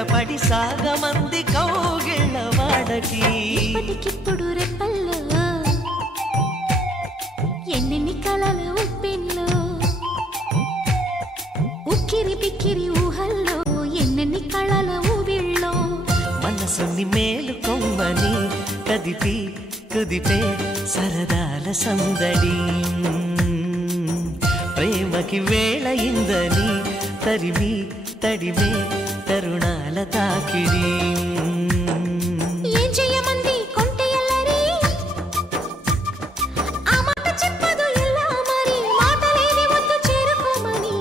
వరసపడి సాగమంది కౌగిళ్ళ వాడకి ఇప్పటికిప్పుడు రెప్పల్లో ఎన్నెన్ని కలల ఉప్పెన్లో ఉక్కిరి పిక్కిరి ఊహల్లో ఎన్నెన్ని కళల ఊవిళ్ళో మనసుని మేలుకొమ్మని కదిపి కుదిపే సరదాల సందడి ప్రేమకి వేళయిందని తరిమి తడిమే తరుణాల తాకిడి ఏం చెయ్యమంది కొంటె ఎల్లరి ఆ మాట చెప్పదు ఎలా మరి మాటలేని వద్దు చేరుకోమని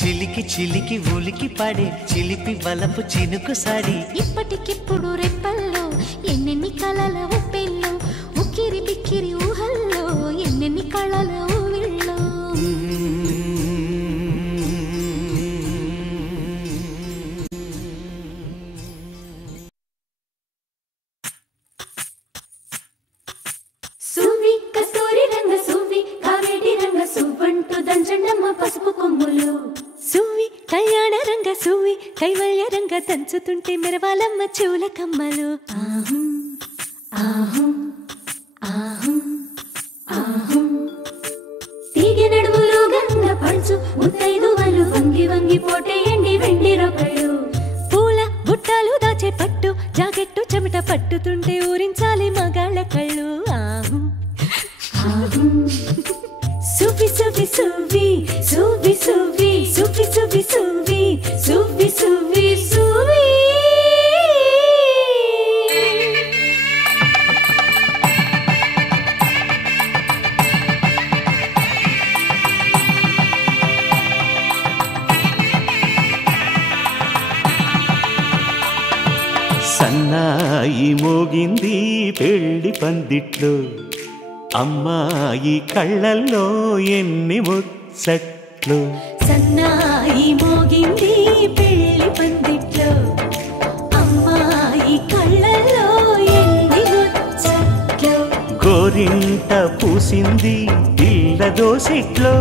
చిలికి చిలికి ఉలికి పడే చిలిపి బలపు చినుకు సాడి ఇప్పటికిప్పుడు రెప్పల్లో ఎన్నెన్ని కలల ఉప్పెల్లో ఉక్కిరి బిక్కిరి ఊహల్లో ఎన్నెన్ని కళల ఊవిళ్ళో సువి కస్తూరి రంగ సువి కావేటి రంగ సువ్వంటూ దంచండమ్మ పసుపు కొమ్ములు సువ్వి కళ్యాణ రంగ సువ్వి కైవల్య రంగ దంచుతుంటే మెరవాలమ్మ చెవుల కమ్మలు ఆహం ఆహం ఆహం ఆహం తీగె నడుములు గంగ పంచు ముత్తైదువలు వంగి వంగి పోటేయండి వెండి రొకళ్ళు పూల బుట్టాలు దాచే పట్టు జాకెట్టు చెమట పట్టుతుంటే ఊరించాలి మగాళ్ళ కళ్ళు ఆహు ఆహం సువి సువి సువి సువి సువి సువి సువి సువి సువి సువి సువి సన్నాయి మోగింది పెళ్లి పందిట్లో అమ్మాయి కళ్ళల్లో ఎన్ని ముచ్చట్లు సన్నాయి మోగింది పెళ్లి పందిట్లో అమ్మాయి కళ్ళల్లో ఎన్ని ముచ్చట్లు గోరింట పూసింది ఇళ్ళ దోసిట్లో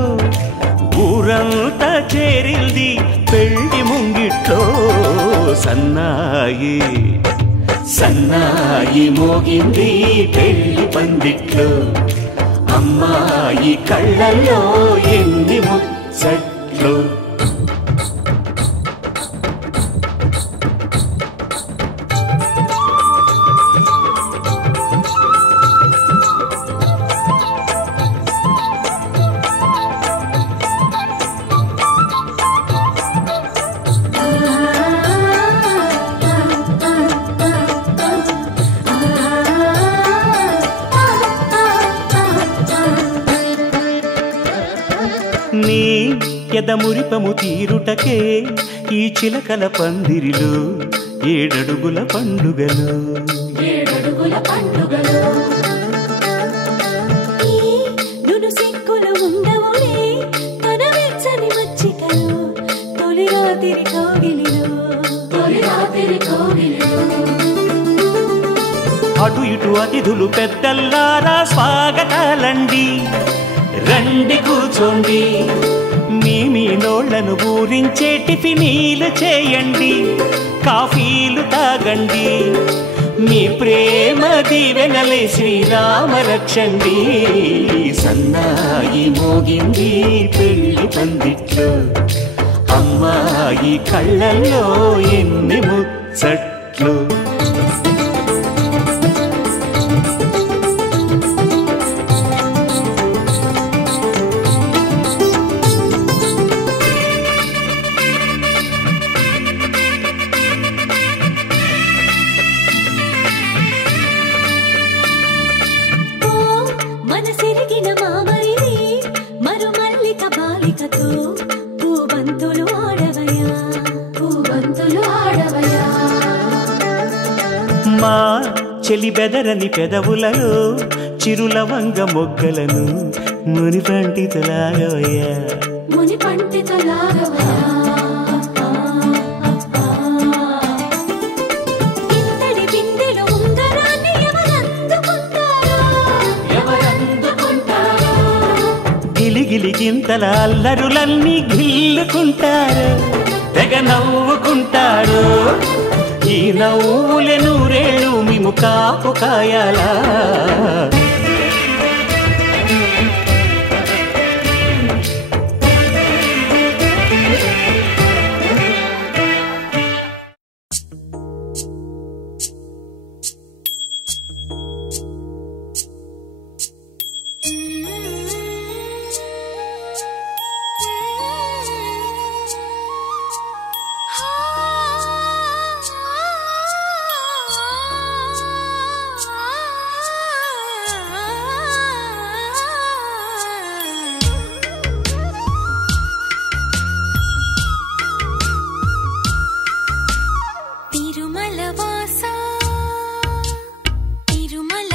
ఊరంతా చేరింది పెళ్లి ముంగిట్లో సన్నాయి సన్నాయి మోగింది పెళ్లి పందిట్లో అమ్మాయి కళ్ళల్లో ఎన్ని ముచ్చట్లు నీ ఎదమురిపము తీరుటకే ఈ చిలకల పందిరిలో ఏడడుగుల పండుగలు ఏడడుగుల పండుగలు ఈ నును సిక్కులు ఉండవులే తన వెచ్చని మచ్చికలు తొలి రాత్రి కౌగిలిలో తొలి రాత్రి కోగిలిలో అటు ఇటు అతిథులు పెద్దల్లారా స్వాగతాలండి రండి కూర్చోండి మీ నోళ్లను ఊరించే టిఫినీలు చేయండి కాఫీలు తాగండి మీ ప్రేమ దీవెనలే శ్రీరామ రక్షండి సన్నాయి మోగింది పెళ్లి పందిట్లో అమ్మాయి కళ్ళల్లో ఎన్ని ముచ్చట్లు మనసిరిగిన మామరిది మరుమల్లిక బాలికతో పూబంతులు ఆడవయా పూవంతులు ఆడవయా మా చెలి బెదరని పెదవులలో చిరులవంగ మొగ్గలను మునిపంటితలాగవయ్యా ముని పండితులాగవయా ఇంతటి బిందెలో ఉంగరాన్ని ఎవరందుకుంటారో గిలిగిలి గింతల అల్లరులన్నీ గిల్లుకుంటారు తెగ నవ్వుకుంటాడు. ఈ నవ్వులే నూరేళ్ళు మేము కాపు కాయాలా. తిరుమల